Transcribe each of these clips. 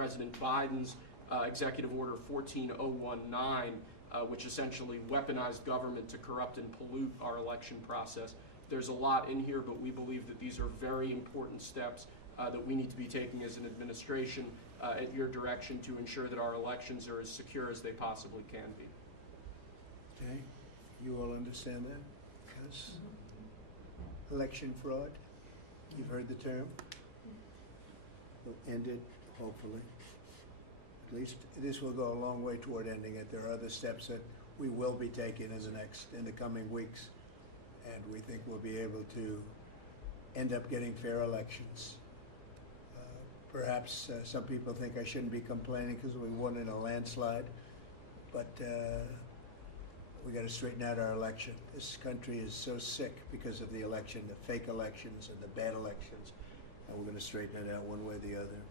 President Biden's Executive Order 14019, which essentially weaponized government to corrupt and pollute our election process. There's a lot in here, but we believe that these are very important steps that we need to be taking as an administration at your direction to ensure that our elections are as secure as they possibly can be. Okay, you all understand that? Yes. Election fraud, you've heard the term. We'll end it, hopefully. At least this will go a long way toward ending it. There are other steps that we will be taking in the coming weeks, and we think we'll be able to end up getting fair elections. Perhaps some people think I shouldn't be complaining because we won in a landslide, but we got to straighten out our election. This country is so sick because of the election, the fake elections and the bad elections, and we're going to straighten it out one way or the other.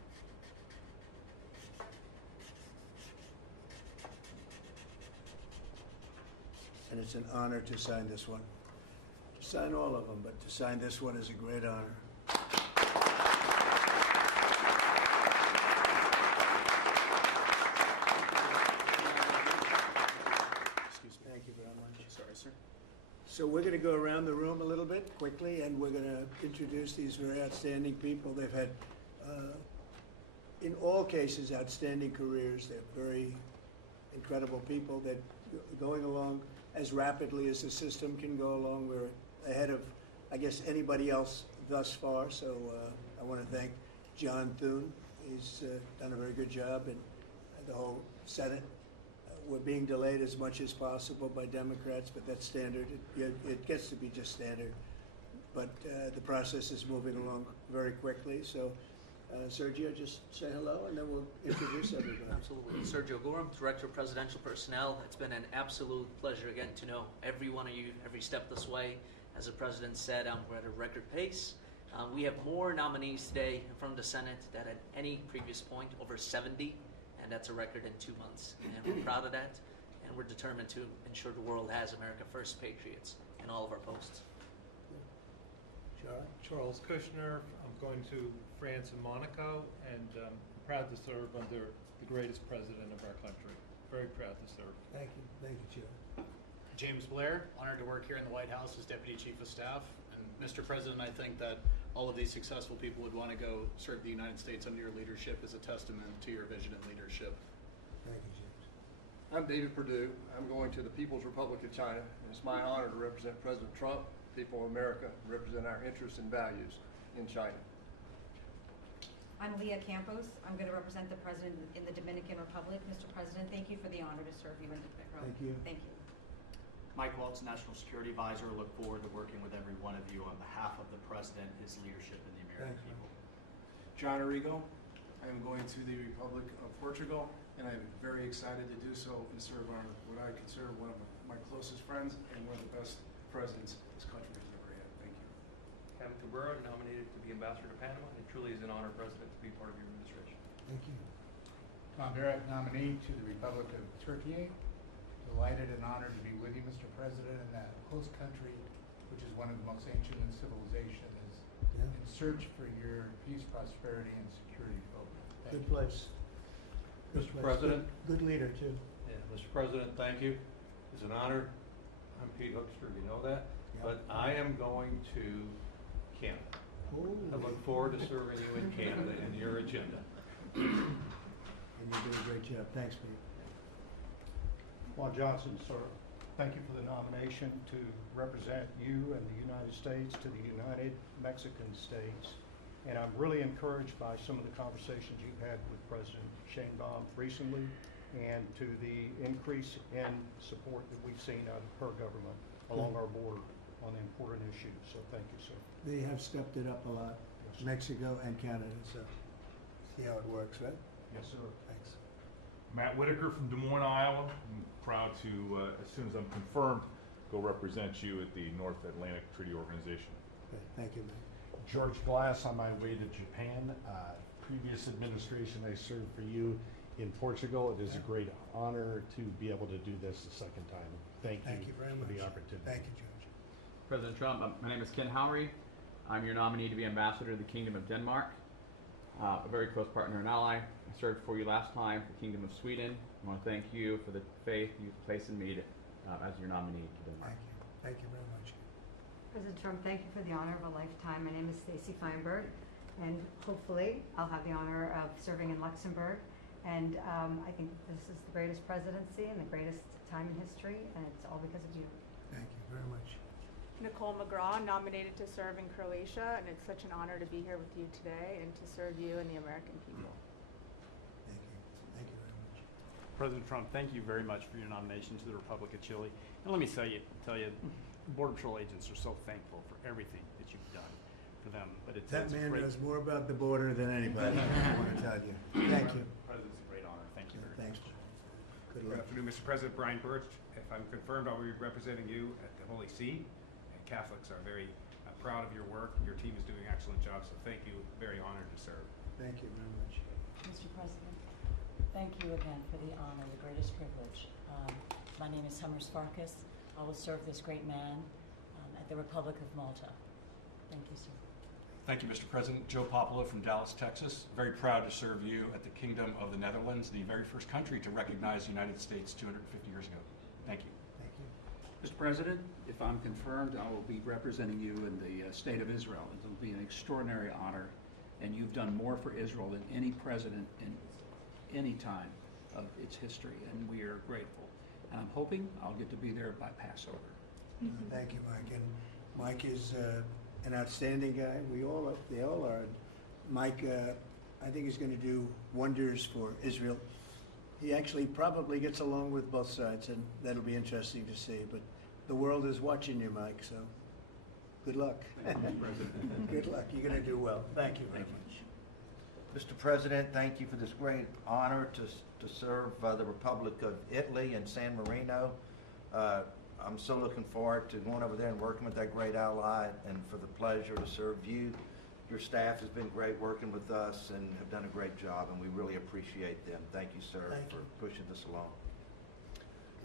And it's an honor to sign this one. To sign all of them, but to sign this one is a great honor. Thank you very much. Sorry, sir. So we're going to go around the room a little bit quickly, and we're going to introduce these very outstanding people. They've had, in all cases, outstanding careers. They're very incredible people that are going along as rapidly as the system can go along. We're ahead of, I guess, anybody else thus far. So I want to thank John Thune. He's done a very good job, and the whole Senate. We're being delayed as much as possible by Democrats, but that's standard. It gets to be just standard. But the process is moving along very quickly. So, Sergio, just say hello, and then we'll introduce everybody. Absolutely. Sergio Gorham, Director of Presidential Personnel. It's been an absolute pleasure getting to know every one of you every step this way. As the President said, we're at a record pace. We have more nominees today in front of the Senate than at any previous point, over 70. And that's a record in 2 months. And we're proud of that. And we're determined to ensure the world has America First patriots in all of our posts. Charles Kushner. I'm going to France and Monaco, and I'm proud to serve under the greatest president of our country. Very proud to serve. Thank you. Thank you, Chair. James Blair, honored to work here in the White House as Deputy Chief of Staff. And Mr. President, I think that all of these successful people would want to go serve the United States under your leadership as a testament to your vision and leadership. Thank you, James. I'm David Perdue. I'm going to the People's Republic of China. And it's my honor to represent President Trump, people of America, represent our interests and values in China. I'm Leah Campos. I'm going to represent the President in the Dominican Republic. Mr. President, thank you for the honor to serve you in the Republic. Thank you. Thank you. Mike Waltz, National Security Advisor. Look forward to working with every one of you on behalf of the President, his leadership, and the American people. John Arrigo. I am going to the Republic of Portugal, and I'm very excited to do so and serve on what I consider one of my closest friends and one of the best presidents this country has ever had. Thank you. Kevin Cabrera, nominated to be Ambassador to Panama. It truly is an honor, President, to be part of your administration. Thank you. Tom Barrett, nominee to the Republic of Turkey. Delighted and honored to be with you, Mr. President, in that host country, which is one of the most ancient in civilization, is in search for your peace, prosperity, and security program. Good place. Mr. President. Good leader, too. Yeah, Mr. President, thank you. It's an honor. I'm Pete Hookster, you know that. Yeah. But I am going to Canada. Ooh. I look forward to serving you in Canada and your agenda. And you do a great job. Thanks, Pete. Juan Johnson, sir, thank you for the nomination to represent you and the United States to the United Mexican States. And I'm really encouraged by some of the conversations you've had with President Sheinbaum recently and to the increase in support that we've seen out of her government along our border on the important issues. So thank you, sir. They have stepped it up a lot, yes, Mexico and Canada. So see how it works, right? Yes, sir. Thanks. Matt Whitaker from Des Moines, Iowa. I'm proud to, as soon as I'm confirmed, go represent you at the North Atlantic Treaty Organization. Okay, thank you, Matt. George Glass, on my way to Japan. Previous administration, I served for you in Portugal. It is a great honor to be able to do this a second time. Thank you very much for the opportunity. Thank you, George. President Trump, my name is Ken Howry. I'm your nominee to be ambassador to the Kingdom of Denmark. a very close partner and ally. I served for you last time for the Kingdom of Sweden. I want to thank you for the faith you've placed in me as your nominee to Denmark. Thank you. Thank you very much. President Trump, thank you for the honor of a lifetime. My name is Stacy Feinberg, and hopefully I'll have the honor of serving in Luxembourg. And I think this is the greatest presidency and the greatest time in history, and it's all because of you. Thank you very much. Nicole McGraw, nominated to serve in Croatia, and it's such an honor to be here with you today and to serve you and the American people. Thank you. Thank you very much. President Trump, thank you very much for your nomination to the Republic of Chile. And let me tell you, Border Patrol agents are so thankful for everything that you've done for them. But That man knows more about the border than anybody, I want to tell you. Thank you. President, it's a great honor. Thank you very Thanks. much. Good Good luck. afternoon, Mr. President. Brian Birch. If I'm confirmed, I'll be representing you at the Holy See. And Catholics are very proud of your work. Your team is doing an excellent job, so thank you. Very honored to serve. Thank you very much. Mr. President, thank you again for the honor, the greatest privilege. My name is Summers Farkas. I will serve this great man at the Republic of Malta. Thank you, sir. Thank you, Mr. President. Joe Popolo from Dallas, Texas. Very proud to serve you at the Kingdom of the Netherlands, the very first country to recognize the United States 250 years ago. Thank you. Thank you. Mr. President, if I'm confirmed, I will be representing you in the state of Israel. It will be an extraordinary honor, and you've done more for Israel than any president in any time of its history, and we are grateful. And I'm hoping I'll get to be there by Passover. Thank you, Mike. And Mike is an outstanding guy. They all are. Mike, I think, is going to do wonders for Israel. He actually probably gets along with both sides, and that'll be interesting to see. But the world is watching you, Mike, so good luck. Thank you, Mr. President. Good luck. You're going to do well. Thank you very much. Mr. President, thank you for this great honor to serve the Republic of Italy and San Marino. I'm so looking forward to going over there and working with that great ally, and for the pleasure to serve you. Your staff has been great working with us and have done a great job, and we really appreciate them. Thank you, sir, for pushing this along.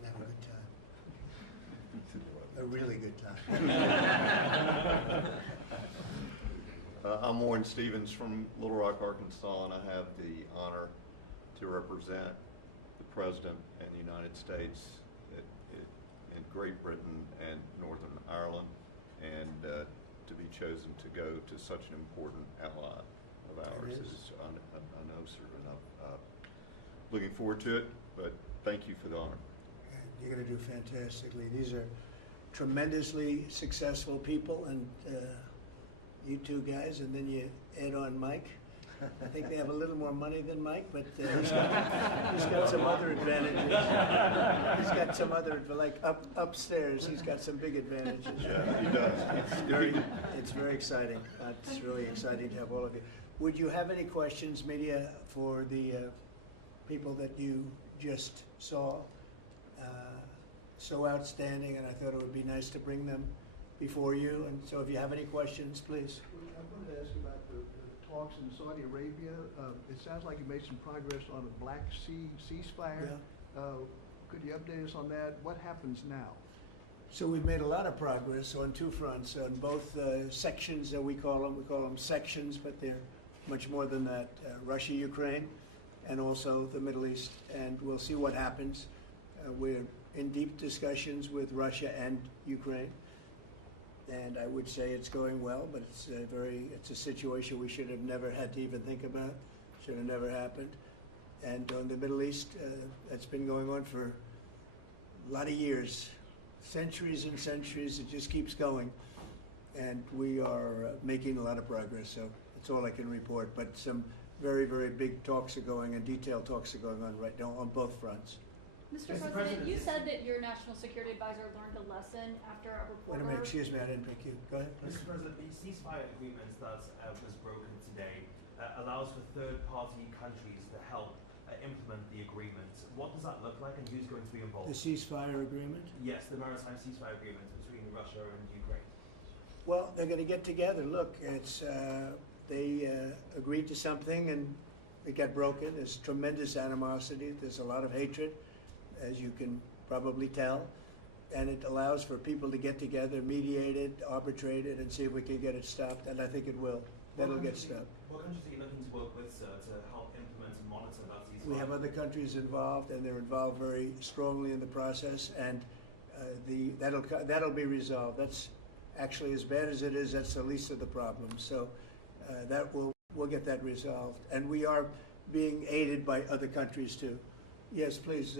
Have a good time. A really good time. I'm Warren Stevens from Little Rock, Arkansas, and I have the honor to represent the President and the United States in Great Britain and Northern Ireland, and to be chosen to go to such an important ally of ours is, I know, sir, and I'm looking forward to it, but thank you for the honor. You're going to do fantastically. These are tremendously successful people, and you two guys, and then you add on Mike. I think they have a little more money than Mike, but he's got some other advantages. He's got some other, like upstairs, he's got some big advantages. Yeah, he does. It's very exciting. It's really exciting to have all of you. Would you have any questions, media, for the people that you just saw? So outstanding, and I thought it would be nice to bring them before you. And so if you have any questions, please. I wanted to ask you about the talks in Saudi Arabia. It sounds like you made some progress on a Black Sea ceasefire. Yeah. Could you update us on that? What happens now? So we've made a lot of progress on two fronts, on both sections that we call them sections, but they're much more than that. Russia, Ukraine, and also the Middle East. And we'll see what happens. We're in deep discussions with Russia and Ukraine. And I would say it's going well, but it's a situation we should have never had to even think about. Should have never happened. And on the Middle East, that's been going on for a lot of years, centuries and centuries. It just keeps going, and we are making a lot of progress. So that's all I can report. But some very, very big talks are going, and detailed talks are going on right now on both fronts. Mr. President, you said that your national security advisor learned a lesson after a Wait reporter. a minute, excuse me, I didn't pick you. Go ahead, please. Mr. President, the ceasefire agreement that was broken today allows for third-party countries to help implement the agreement. What does that look like, and who's going to be involved? The ceasefire agreement? Yes, the maritime ceasefire agreement between Russia and Ukraine. Well, they're going to get together. Look, they agreed to something, and it got broken. There's tremendous animosity. There's a lot of hatred, as you can probably tell, and it allows for people to get together, mediate it, arbitrate it, and see if we can get it stopped, and I think it will. that'll get stopped. What countries are you looking to work with, sir, to help implement and monitor that ceasefire? We have other countries involved, and they're involved very strongly in the process, and that'll be resolved. That's actually, as bad as it is, that's the least of the problems. So we'll get that resolved, and we are being aided by other countries too. Yes, please.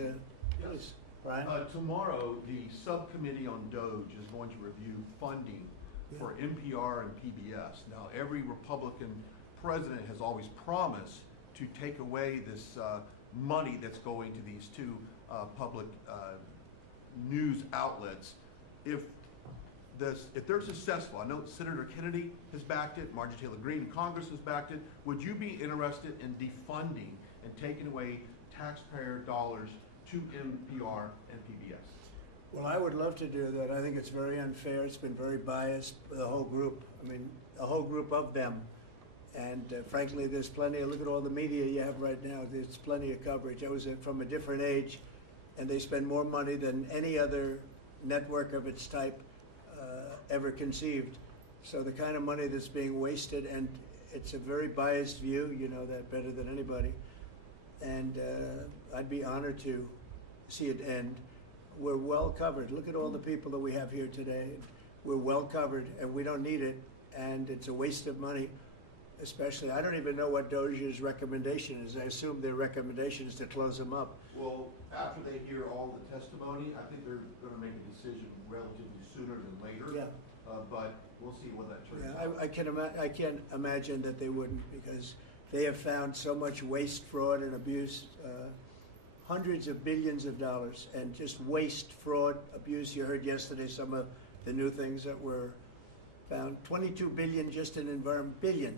Please, Brian. Tomorrow, the subcommittee on DOGE is going to review funding for NPR and PBS. Now, every Republican president has always promised to take away this money that's going to these two public news outlets. If they're successful, I know Senator Kennedy has backed it, Marjorie Taylor Greene in Congress has backed it. Would you be interested in defunding and taking away taxpayer dollars to NPR and PBS? Well, I would love to do that. I think it's very unfair. It's been very biased, the whole group. I mean, a whole group of them. And frankly, there's plenty look at all the media you have right now. There's plenty of coverage. I was from a different age, and they spend more money than any other network of its type ever conceived. So the kind of money that's being wasted, and it's a very biased view, you know that better than anybody. And I'd be honored to see it end. We're well covered. Look at all the people that we have here today. We're well covered, and we don't need it, and it's a waste of money. Especially, I don't even know what DOJ's recommendation is. I assume their recommendation is to close them up. Well, after they hear all the testimony, I think they're going to make a decision relatively sooner than later. Yeah. But we'll see what that turns out. I can't imagine that they wouldn't, because they have found so much waste, fraud, and abuse, hundreds of billions of dollars, and just waste, fraud, abuse. You heard yesterday some of the new things that were found. 22 billion just in environment, billion.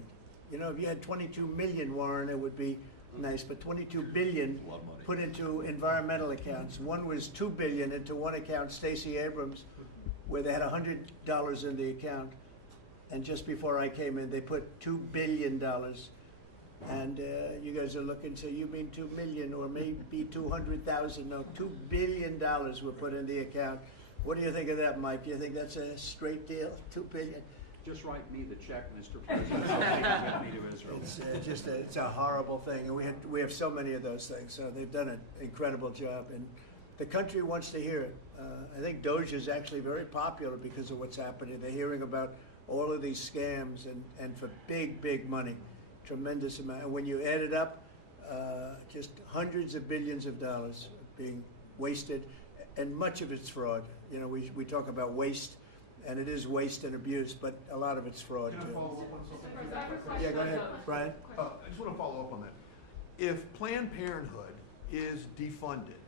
You know, if you had 22 million, Warren, it would be nice, but 22 billion put into environmental accounts. One was 2 billion into one account, Stacey Abrams, where they had $100 in the account. And just before I came in, they put $2 billion. And you guys are looking, so you mean 2 million or maybe 200,000? No, $2 billion were put in the account. What do you think of that, Mike? Do you think that's a straight deal, 2 billion? Just write me the check, Mr. President. I'll take the money to Israel. It's it's a horrible thing, and we have so many of those things. So they've done an incredible job, and the country wants to hear it. I think DOGE is actually very popular because of what's happening. They're hearing about all of these scams and for big money, tremendous amount. And when you add it up, just hundreds of billions of dollars being wasted, and much of it's fraud. You know, we talk about waste. And it is waste and abuse, but a lot of it's fraud Can I too. follow up on something? Yeah, go ahead, Brian. I just want to follow up on that. If Planned Parenthood is defunded,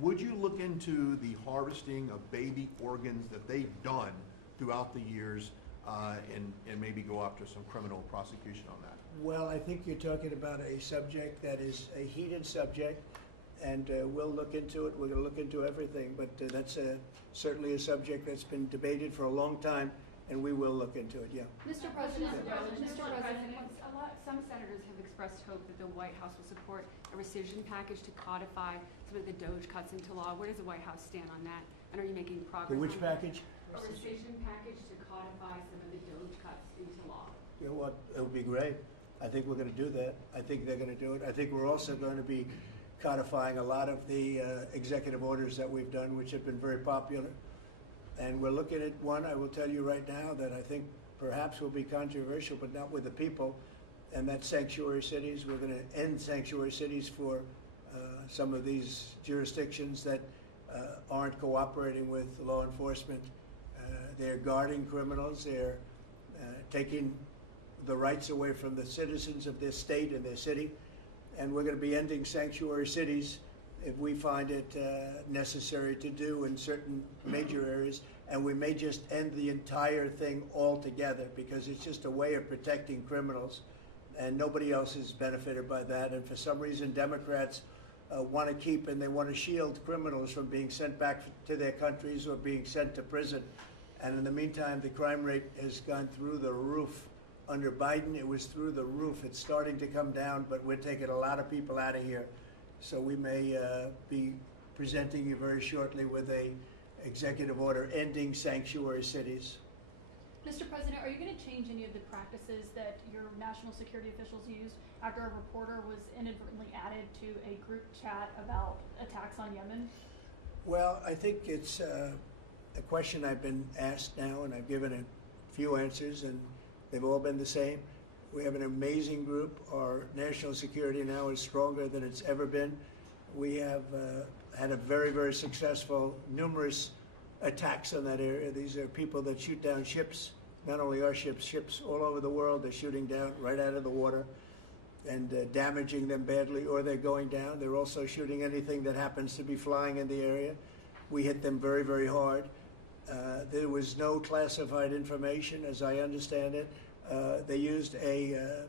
would you look into the harvesting of baby organs that they've done throughout the years and maybe go after some criminal prosecution on that? Well, I think you're talking about a subject that is a heated subject, and we'll look into it. We're going to look into everything, but that's certainly a subject that's been debated for a long time, and we will look into it, yeah. Mr. President, some senators have expressed hope that the White House will support a rescission package to codify some of the DOGE cuts into law. Where does the White House stand on that? And are you making progress? The which on that? package? A rescission package to codify some of the DOGE cuts into law. You know what? It would be great. I think we're going to do that. I think they're going to do it. I think we're also going to be codifying a lot of the executive orders that we've done, which have been very popular. And we're looking at one, I will tell you right now, that I think perhaps will be controversial, but not with the people, and that's sanctuary cities. We're going to end sanctuary cities for some of these jurisdictions that aren't cooperating with law enforcement. They're guarding criminals. They're taking the rights away from the citizens of their state and their city. And we're going to be ending sanctuary cities if we find it necessary to do in certain major areas. And we may just end the entire thing altogether, because it's just a way of protecting criminals, and nobody else is benefited by that. And for some reason, Democrats want to keep and they want to shield criminals from being sent back to their countries or being sent to prison. And in the meantime, the crime rate has gone through the roof. Under Biden, it was through the roof. It's starting to come down, but we're taking a lot of people out of here. So we may be presenting you very shortly with a executive order ending sanctuary cities. Mr. President, are you going to change any of the practices that your national security officials used after a reporter was inadvertently added to a group chat about attacks on Yemen? Well, I think it's a question I've been asked now, and I've given a few answers, and they've all been the same. We have an amazing group. Our national security now is stronger than it's ever been. We have had a very, very successful, numerous attacks on that area. These are people that shoot down ships, not only our ships, ships all over the world. They're shooting down right out of the water and damaging them badly, or they're going down. They're also shooting anything that happens to be flying in the area. We hit them very, very hard. There was no classified information, as I understand it. They used a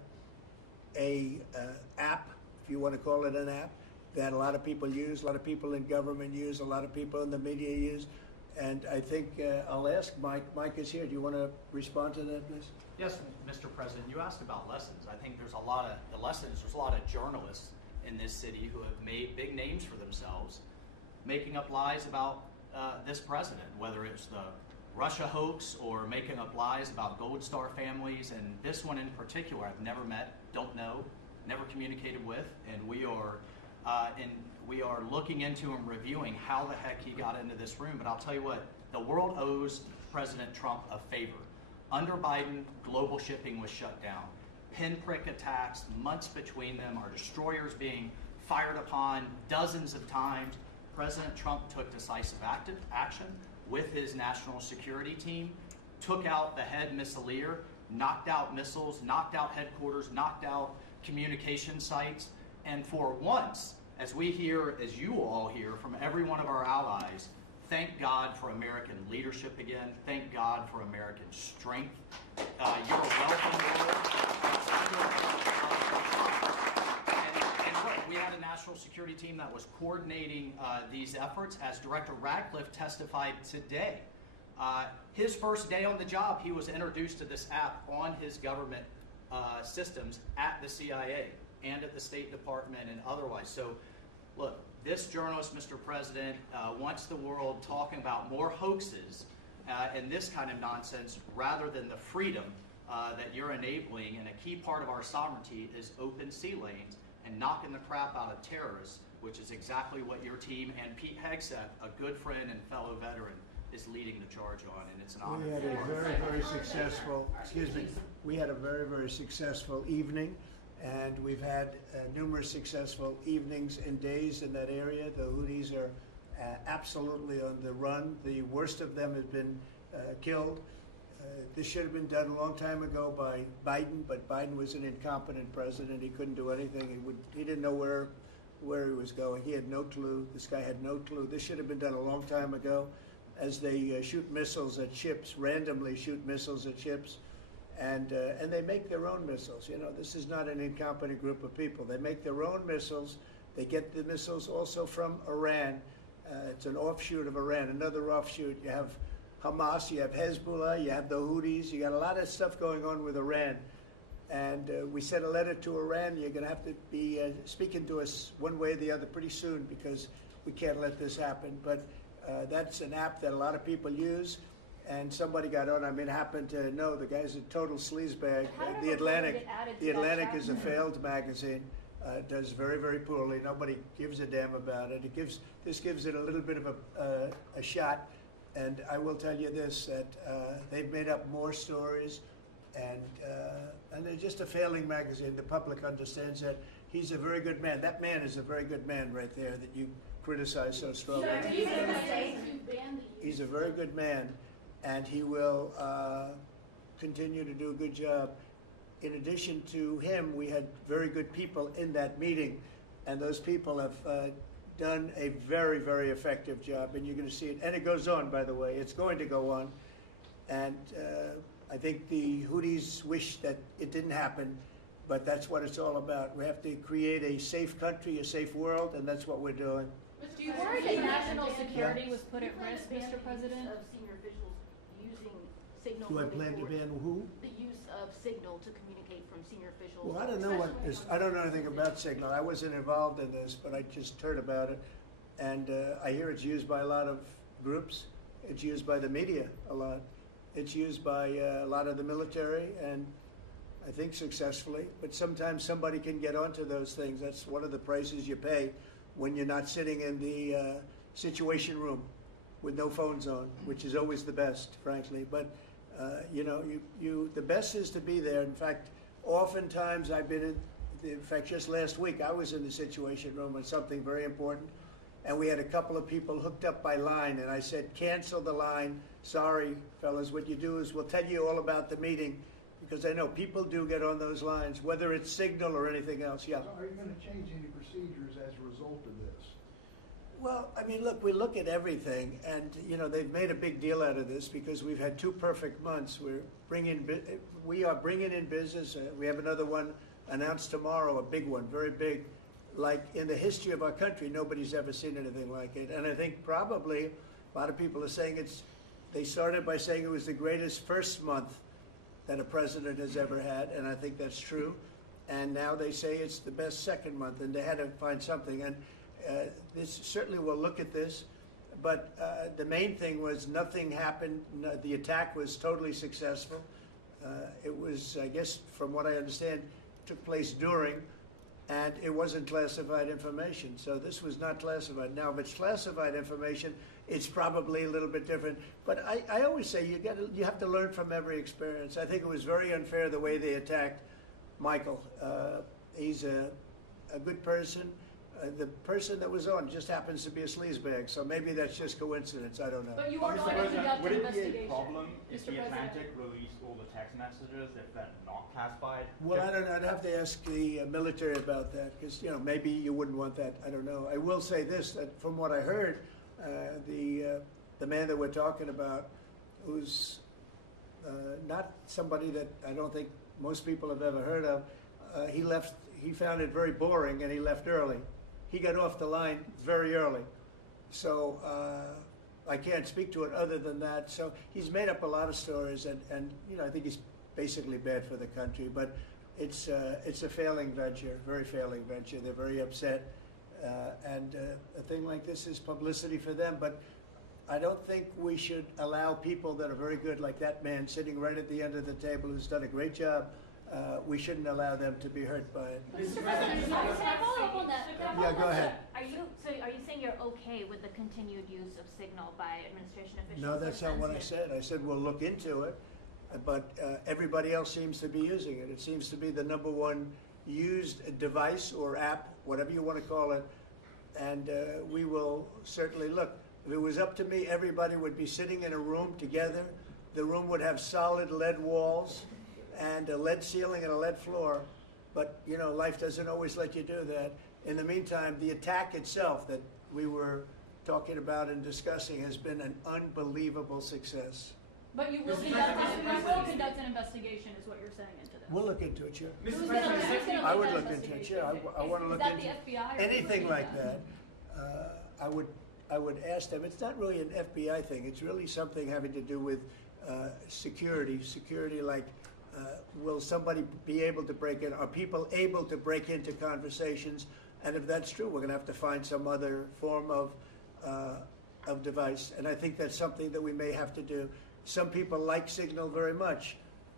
app, if you want to call it an app, that a lot of people use, a lot of people in government use, a lot of people in the media use. And I think I'll ask Mike. Mike is here. Do you want to respond to that, please? Yes, Mr. President, you asked about lessons. I think there's a lot of journalists in this city who have made big names for themselves, making up lies about this president, whether it's the Russia hoax or making up lies about Gold Star families. And this one in particular, I've never met, don't know, never communicated with, and we are looking into and reviewing how the heck he got into this room. But I'll tell you what, the world owes President Trump a favor. Under Biden, global shipping was shut down. Pinprick attacks, months between them, our destroyers being fired upon dozens of times. President Trump took decisive action with his national security team, took out the head missileer, knocked out missiles, knocked out headquarters, knocked out communication sites. And for once, as we hear, as you all hear from every one of our allies, thank God for American leadership again. Thank God for American strength. You're welcome. And look, we had a national security team that was coordinating these efforts. As Director Radcliffe testified today, his first day on the job, he was introduced to this app on his government systems at the CIA and at the State Department and otherwise. So, look, this journalist, Mr. President, wants the world talking about more hoaxes and this kind of nonsense rather than the freedom that you're enabling. And a key part of our sovereignty is open sea lanes and knocking the crap out of terrorists, which is exactly what your team and Pete Hegseth, a good friend and fellow veteran, is leading the charge on, and it's an honor. We had a very, very successful, we had a very, very successful evening. And we've had numerous successful evenings and days in that area. The Houthis are absolutely on the run. The worst of them have been killed. This should have been done a long time ago by Biden, but Biden was an incompetent president. He couldn't do anything. He didn't know where he was going. He had no clue. This guy had no clue. This should have been done a long time ago. As they shoot missiles at ships, randomly shoot missiles at ships. And they make their own missiles. You know, this is not an incompetent group of people. They make their own missiles. They get the missiles also from Iran. It's an offshoot of Iran, another offshoot. You have Hamas, you have Hezbollah, you have the Houthis. You got a lot of stuff going on with Iran. And we sent a letter to Iran. You're going to have to be speaking to us one way or the other pretty soon because we can't let this happen. But that's an app that a lot of people use. And somebody got on. I mean, happened to know the guy's a total sleazebag. The Atlantic is a failed magazine. Does very, very poorly. Nobody gives a damn about it. This gives it a little bit of a shot. And I will tell you this: that they've made up more stories, and they're just a failing magazine. The public understands that. He's a very good man. That man is a very good man right there that you criticize so strongly. He's a very good man. And he will continue to do a good job. In addition to him, we had very good people in that meeting, and those people have done a very, very effective job, and you're going to see it. And it goes on, by the way. It's going to go on. And I think the Houthis wish that it didn't happen, but that's what it's all about. We have to create a safe country, a safe world, and that's what we're doing. Do you worry that national security was put at risk, Mr. President? Of senior officials using signal. Do I plan to ban who? The use of signal to communicate from senior officials. Well, I don't know I don't know anything about Signal. I wasn't involved in this, but I just heard about it. And I hear it's used by a lot of groups. It's used by the media a lot. It's used by a lot of the military, and I think successfully. But sometimes somebody can get onto those things. That's one of the prices you pay when you're not sitting in the situation room with no phones on, which is always the best, frankly. But you know, the best is to be there. In fact, oftentimes I've been in fact, just last week I was in the situation room on something very important, and we had a couple of people hooked up by line, and I said, cancel the line. Sorry, fellas, what you do is we'll tell you all about the meeting, because I know people do get on those lines, whether it's Signal or anything else. Yeah. So are you going to change any procedures as a result of this? Well, I mean, look, we look at everything, and you know they've made a big deal out of this because we've had 2 perfect months. We are bringing in business. We have another one announced tomorrow, a big one, very big. Like in the history of our country, nobody's ever seen anything like it. And I think probably a lot of people are saying they started by saying it was the greatest first month that a president has ever had, and I think that's true. And now they say it's the best second month, and they had to find something. And this certainly will look at this, but the main thing was nothing happened. The attack was totally successful. It was, I guess, from what I understand, took place during, and it wasn't classified information. So this was not classified. Now, if it's classified information, it's probably a little bit different. But I always say you have to learn from every experience. I think it was very unfair the way they attacked Michael. He's a good person. The person that was on just happens to be a sleazebag, so maybe that's just coincidence. I don't know. But you are Mr. going to President, conduct would an it be a investigation. problem if Mr. the President. Atlantic released all the text messages if they're not classified? Well, I don't know. I'd have to ask the military about that, because you know maybe you wouldn't want that. I don't know. I will say this: that from what I heard, the man that we're talking about, who's not somebody that I don't think most people have ever heard of, he left. He found it very boring, and he left early. He got off the line very early, so I can't speak to it other than that. So he's made up a lot of stories, and you know I think he's basically bad for the country. But it's a failing venture, very failing venture. They're very upset, and a thing like this is publicity for them. But I don't think we should allow people that are very good, like that man sitting right at the end of the table, who's done a great job. We shouldn't allow them to be hurt by it. Mr. President, can I follow up on that? Yeah, go ahead. Are you saying you're okay with the continued use of Signal by administration officials? No, that's not what I said. I said we'll look into it, but everybody else seems to be using it. It seems to be the #1 used device or app, whatever you want to call it, and we will certainly look. If it was up to me, everybody would be sitting in a room together. The room would have solid lead walls and a lead ceiling and a lead floor, but you know, life doesn't always let you do that. In the meantime, the attack itself that we were talking about and discussing has been an unbelievable success. But you will conduct an investigation, is what you're saying into this. We'll look into it, sure. Who's gonna I would lead that look into it, investigation? sure. I want to look Is that into the FBI or who's anything looking like at that. I would ask them. It's not really an FBI thing. It's really something having to do with security. Security, like will somebody be able to break in? Are people able to break into conversations? And if that's true, we're going to have to find some other form of device. And I think that's something that we may have to do. Some people like Signal very much.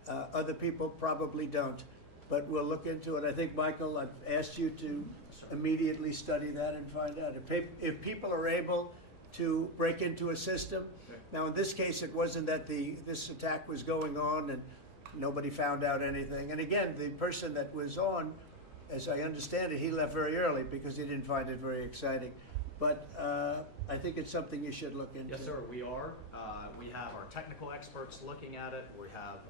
Other people probably don't. But we'll look into it. I think, Michael, I've asked you to immediately study that and find out. If people are able to break into a system, now in this case it wasn't that this attack was going on and nobody found out anything. And again, the person that was on, as I understand it, he left very early because he didn't find it very exciting. But I think it's something you should look into. Yes, sir, we are. We have our technical experts looking at it. We have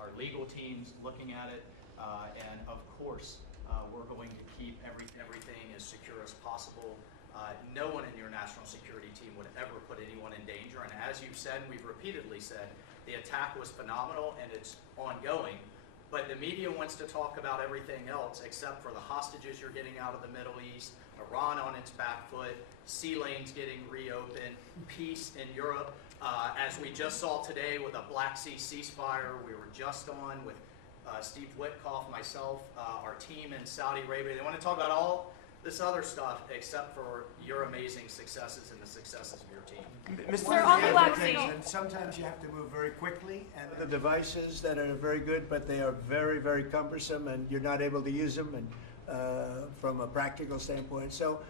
our legal teams looking at it. And of course, we're going to keep everything as secure as possible. No one in your national security team would ever put anyone in danger. And as you've said, and we've repeatedly said, the attack was phenomenal and it's ongoing. But the media wants to talk about everything else except for the hostages you're getting out of the Middle East, Iran on its back foot, sea lanes getting reopened, peace in Europe. As we just saw today with a Black Sea ceasefire, we were just on with Steve Witkoff, myself, our team in Saudi Arabia. They want to talk about all this other stuff except for your amazing successes and the successes of your team. Mr. on the black things, signal. and sometimes you have to move very quickly, and the devices that are very good, but they are very, very cumbersome, and you're not able to use them, and from a practical standpoint. So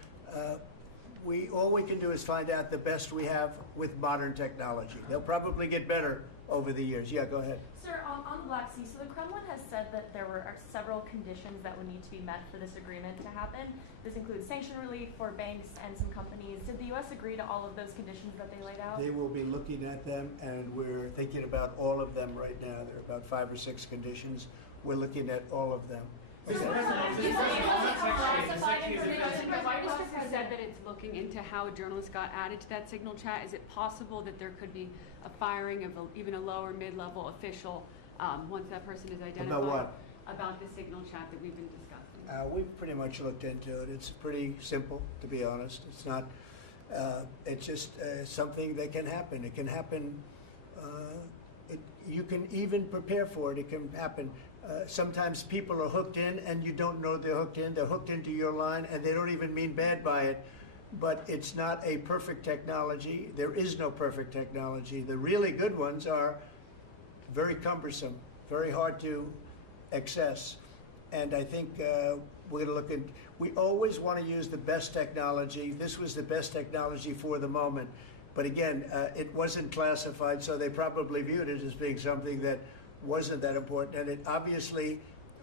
all we can do is find out the best we have with modern technology. They'll probably get better over the years. Yeah, go ahead. Sir, on the Black Sea, so the Kremlin has said that there are several conditions that would need to be met for this agreement to happen. This includes sanction relief for banks and some companies. Did the U.S. agree to all of those conditions that they laid out? They will be looking at them, and we're thinking about all of them right now. There are about 5 or 6 conditions. We're looking at all of them. The White House has said that it's looking into how a journalist got added to that signal chat. Is it possible that there could be a firing of even a lower mid-level official once that person is identified? About what? About the signal chat that we've been discussing. We've pretty much looked into it. It's pretty simple, to be honest. It's not. It's just something that can happen. It can happen. You can even prepare for it. It can happen. Sometimes people are hooked in, and you don't know they're hooked in. They're hooked into your line, and they don't even mean bad by it. But it's not a perfect technology. There is no perfect technology. The really good ones are very cumbersome, very hard to access. And I think we're going to look at. We always want to use the best technology. This was the best technology for the moment. But again, it wasn't classified, so they probably viewed it as being something that wasn't that important. And it obviously,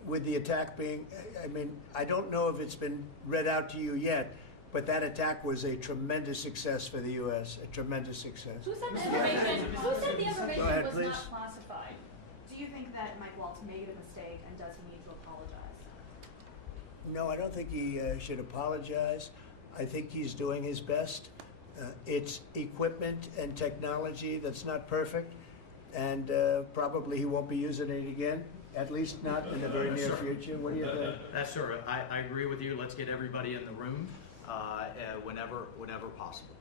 with the attack being, I mean, I don't know if it's been read out to you yet, but that attack was a tremendous success for the U.S., a tremendous success. Who said the information Go ahead, was please. not classified? Do you think that Mike Waltz made a mistake, and does he need to apologize? No, I don't think he should apologize. I think he's doing his best. It's equipment and technology that's not perfect, and probably he won't be using it again, at least not in the very near future. What do you think? That's sir. I agree with you. Let's get everybody in the room whenever possible.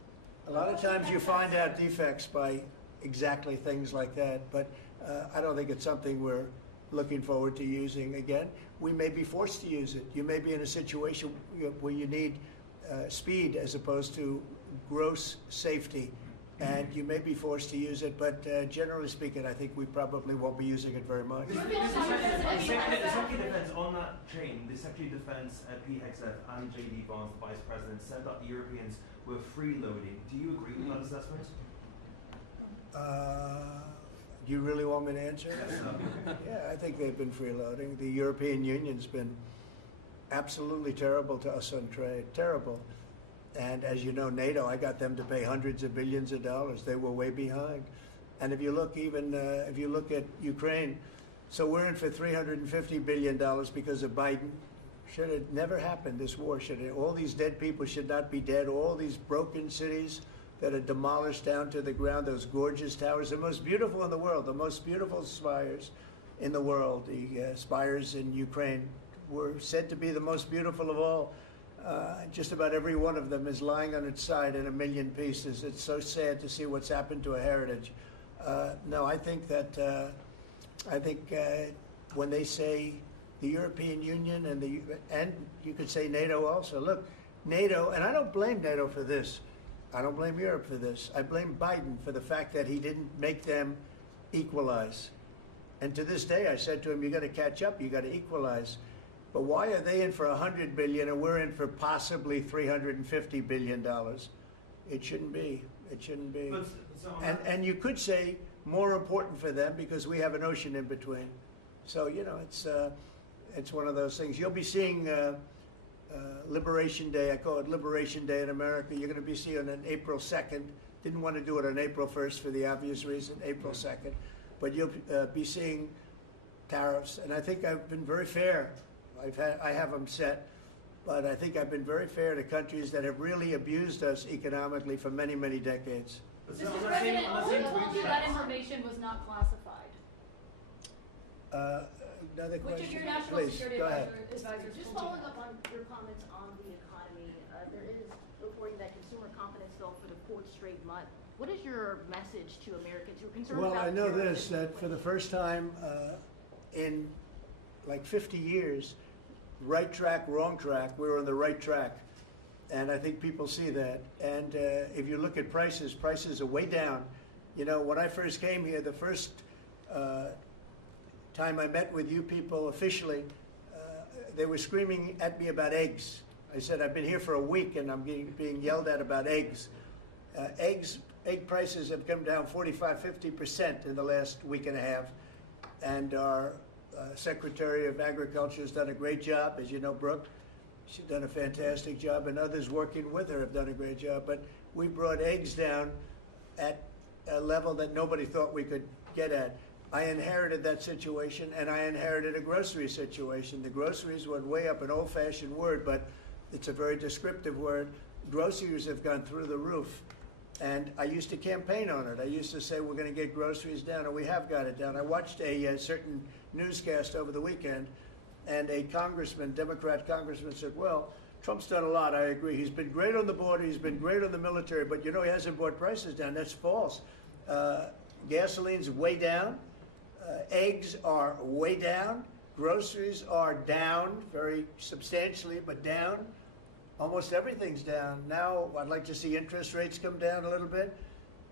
A lot of times you find out defects by exactly things like that, but I don't think it's something we're looking forward to using again. We may be forced to use it. You may be in a situation where you need speed as opposed to gross safety, and you may be forced to use it, but generally speaking, I think we probably won't be using it very much. The Secretary of Defense, on that chain, the Secretary of Defense, Pete Hegseth, and J.D. Vance, the Vice President, said that the Europeans were freeloading. Do you agree with that assessment? Do you really want me to answer? Yeah, I think they've been freeloading. The European Union's been absolutely terrible to us on trade, terrible. And as you know, NATO, I got them to pay hundreds of billions of dollars. They were way behind. And if you look if you look at Ukraine, so we're in for $350 billion because of Biden. Should have never happened, this war. All these dead people should not be dead. All these broken cities that are demolished down to the ground, those gorgeous towers, the most beautiful in the world, the most beautiful spires in the world. The spires in Ukraine were said to be the most beautiful of all. Just about every one of them is lying on its side in a million pieces. It's so sad to see what's happened to a heritage. No, I think that when they say the European Union and you could say NATO also. Look, NATO, and I don't blame NATO for this. I don't blame Europe for this. I blame Biden for the fact that he didn't make them equalize. And to this day, I said to him, you got to catch up, you got to equalize. But why are they in for $100 billion and we're in for possibly $350 billion? It shouldn't be. It shouldn't be. And you could say more important for them because we have an ocean in between. So, you know, it's one of those things. You'll be seeing Liberation Day. I call it Liberation Day in America. You're going to be seeing it on April 2nd. Didn't want to do it on April 1st for the obvious reason, April 2nd. But you'll be seeing tariffs. And I think I've been very fair. I have them set, but I think I've been very fair to countries that have really abused us economically for many, many decades. Mr. President, who told you that information was not classified? Another question? Which of your national Please, security go ahead. advisors Just told you? following up on your comments on the economy, there is reporting that consumer confidence fell for the 4th straight month. What is your message to Americans who are concerned Well, about I know terrorism? this, that for the first time in like 50 years, right track, wrong track. We're on the right track. And I think people see that. And if you look at prices, prices are way down. You know, when I first came here, the first time I met with you people officially, they were screaming at me about eggs. I said, I've been here for a week and I'm being yelled at about eggs. Egg prices have come down 45–50% in the last week and a half. And our Secretary of Agriculture has done a great job, as you know, Brooke. She's done a fantastic job, and others working with her have done a great job. But we brought eggs down at a level that nobody thought we could get at. I inherited that situation, and I inherited a grocery situation. The groceries went way up, an old-fashioned word, but it's a very descriptive word. Groceries have gone through the roof, and I used to campaign on it. I used to say we're going to get groceries down, and we have got it down. I watched a certain newscast over the weekend, and a congressman, Democrat congressman, said, well, Trump's done a lot, I agree. He's been great on the border, he's been great on the military, but you know, he hasn't brought prices down. That's false. Gasoline's way down. Eggs are way down. Groceries are down, very substantially, but down. Almost everything's down. Now, I'd like to see interest rates come down a little bit,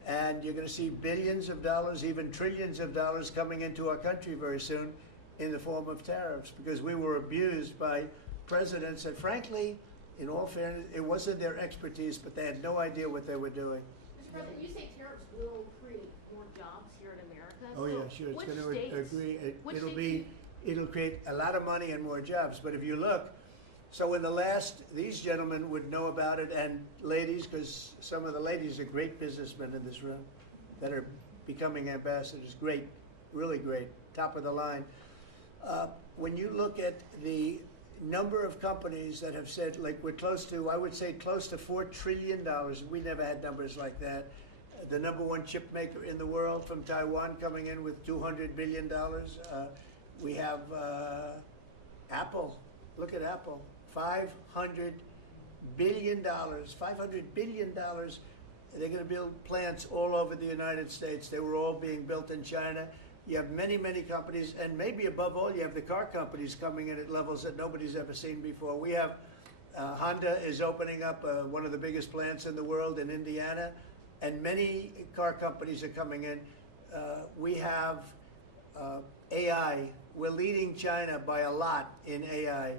and you're going to see billions of dollars, even trillions of dollars coming into our country very soon in the form of tariffs, because we were abused by presidents, and frankly, in all fairness, it wasn't their expertise, but they had no idea what they were doing. Mr. President, you say tariffs will create more jobs here in America. Oh, so yeah, sure, it's which going to states- agree. which It'll states be, it'll create a lot of money and more jobs, but if you look, so in the last, these gentlemen would know about it, and ladies, because some of the ladies are great businessmen in this room that are becoming ambassadors, great, really great, top of the line. When you look at the number of companies that have said, like we're close to, I would say close to $4 trillion. We never had numbers like that. The #1 chip maker in the world from Taiwan coming in with $200 billion. We have Apple. Look at Apple. $500 billion. $500 billion. They're going to build plants all over the United States. They were all being built in China. You have many, many companies, and maybe above all, you have the car companies coming in at levels that nobody's ever seen before. We have Honda is opening up one of the biggest plants in the world in Indiana, and many car companies are coming in. We have AI. We're leading China by a lot in AI,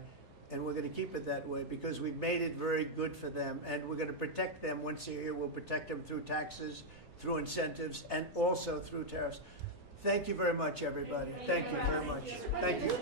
and we're going to keep it that way because we've made it very good for them, and we're going to protect them once they're here. We'll protect them through taxes, through incentives, and also through tariffs. Thank you very much, everybody. Thank you very much. Thank you.